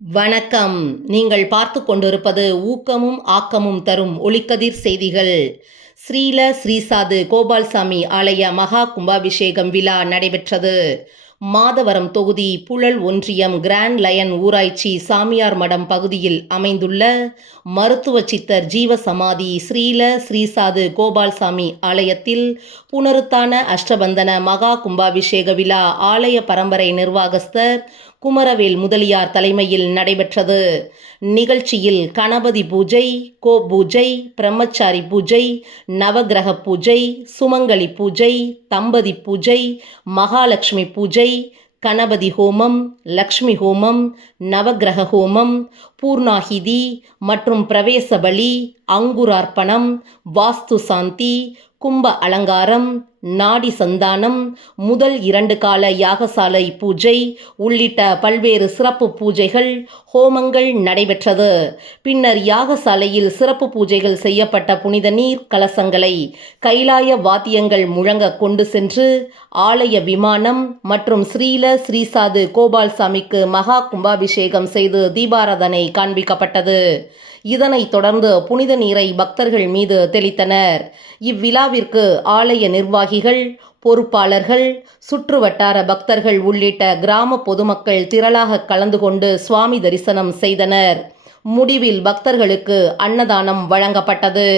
வணக்கம். நீங்கள் பார்த்து கொண்டிருப்பது ஊக்கமும் ஆக்கமும் தரும் ஒளிக்கதிர் செய்திகள். ஸ்ரீல ஸ்ரீசாது கோபால்சாமி ஆலய மகா கும்பாபிஷேகம் விழா நடைபெற்றது. மாதவரம் தொகுதி புழல் ஒன்றியம் கிராண்ட் லயன் ஊராட்சி சாமியார் மடம் பகுதியில் அமைந்துள்ள மருத்துவ சித்தர் ஜீவசமாதி ஸ்ரீல ஸ்ரீசாது கோபால்சாமி ஆலயத்தில் புனருத்தான அஷ்டபந்தன மகா கும்பாபிஷேக விழா ஆலய பரம்பரை நிர்வாகஸ்தர் குமரவேல் முதலியார் தலைமையில் நடைபெற்றது. நிகழ்ச்சியில் கணபதி பூஜை, கோ பூஜை, பிரம்மச்சாரி பூஜை, நவகிரக பூஜை, சுமங்கலி பூஜை, தம்பதி பூஜை, மகாலட்சுமி பூஜை, கணபதி ஹோமம், லக்ஷ்மி ஹோமம், நவகிரக ஹோமம், பூர்ணாகிதி மற்றும் பிரவேச பலி, அங்குரார்ப்பணம், வாஸ்து சாந்தி, கும்ப அலங்காரம், நாடி சந்தானம், முதல் 2 கால யாகசாலை பூஜை உள்ளிட்ட பல்வேறு சிறப்பு பூஜைகள், ஹோமங்கள் நடைபெற்றது. பின்னர் யாகசாலையில் சிறப்பு பூஜைகள் செய்யப்பட்ட புனித நீர் கலசங்களை கைலாய வாத்தியங்கள் முழங்க கொண்டு சென்று ஆலய விமானம் மற்றும் ஸ்ரீல ஸ்ரீசாது கோபால்சாமிக்கு மகா கும்பாபிஷேகம் செய்து தீபாராதனை காண்பிக்கப்பட்டது. இதனைத் தொடர்ந்து புனித நீரை பக்தர்கள் மீது தெளித்தனர். இவ்விழாவிற்கு ஆலய நிர்வாகிகள், பொறுப்பாளர்கள், சுற்றுவட்டார பக்தர்கள் உள்ளிட்ட கிராம பொதுமக்கள் திரளாக கலந்து கொண்டு சுவாமி தரிசனம் செய்தனர். முடிவில் பக்தர்களுக்கு அன்னதானம் வழங்கப்பட்டது.